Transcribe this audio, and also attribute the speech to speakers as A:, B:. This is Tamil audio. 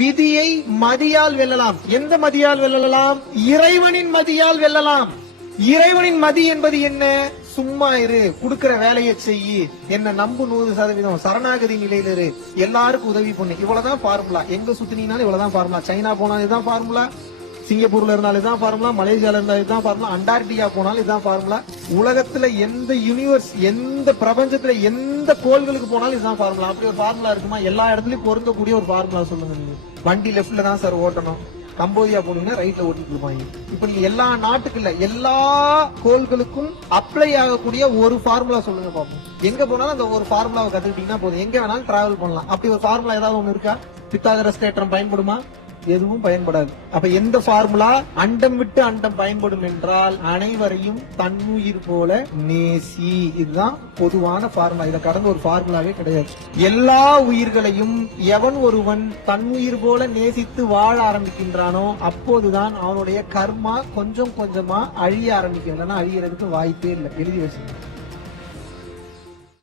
A: விதியை மதியால் வெல்லலாம். எந்த மதியால் வெல்லலாம்? இறைவனின் மதியால் வெல்லலாம். இறைவனின் மதி என்பது என்ன? சும்மா இரு குடுக்கிற வேலையை செய் என்ன நம்பு நூறு சதவீதம். சரணாகதி நிலையில இரு. எல்லாருக்கும் உதவி பண்ணு. இவ்வளவுதான் ஃபார்முலா எங்க சுத்தினீங்கனாலும் இவ்வளவுதான் ஃபார்முலா சைனா போனாலும் இதுதான் ஃபார்முலா சிங்கப்பூர்ல இருந்தாலும் இதான் ஃபார்முலா மலேசியால இருந்தாலும் இதான் ஃபார்முலா அண்டார்டிகா போனாலும் இதான் ஃபார்முலா உலகத்துல எந்த யூனிவர்ஸ் எந்த பிரபஞ்சத்துல எந்த கோள்களுக்கு போனாலும் இதுதான் ஃபார்முலா அப்படி ஒரு ஃபார்முலா இருக்குமா? எல்லா இடத்துலயும் பொருந்தக்கூடிய ஒரு ஃபார்முலா சொல்லுங்க நீங்க. வண்டி லெஃப்ட்ல தான் சார் ஓட்டணும். கம்போதியா போனீங்கன்னா ரைட்ல ஓட்டிட்டு இருப்பாங்க. இப்ப நீங்க எல்லா நாட்டுக்கு இல்ல எல்லா கோள்களுக்கும் அப்ளை ஆகக்கூடிய ஒரு ஃபார்முலா சொல்லுங்க பாப்போம். எங்க போனாலும் அந்த ஒரு ஃபார்முலாவை கத்துக்கிட்டீங்கன்னா போதும். எங்க வேணாலும் டிராவல் பண்ணலாம். அப்படி ஒரு ஃபார்முலா ஏதாவது ஒண்ணு இருக்கா? பித்தாகரஸ் தேற்றம் பயன்படுமா? எதுவும் பயன்படாது. அப்ப எந்த ஃபார்முலா அண்டம் விட்டு அண்டம் பயன்படும் என்றால் அனைவரையும் தன்னுயிர் போல நேசி. இதுதான் பொதுவான ஃபார்முலா இதை கடந்த ஒரு ஃபார்முலாவே கிடையாது. எல்லா உயிர்களையும் எவன் ஒருவன் தன்னுயிர் போல நேசித்து வாழ ஆரம்பிக்கின்றானோ அப்போதுதான் அவனுடைய கர்மா கொஞ்சம் கொஞ்சமா அழிய ஆரம்பிக்கும். இல்லைன்னா அழியறதுக்கு வாய்ப்பே இல்லை. எழுதி வச்சிருக்கேன்.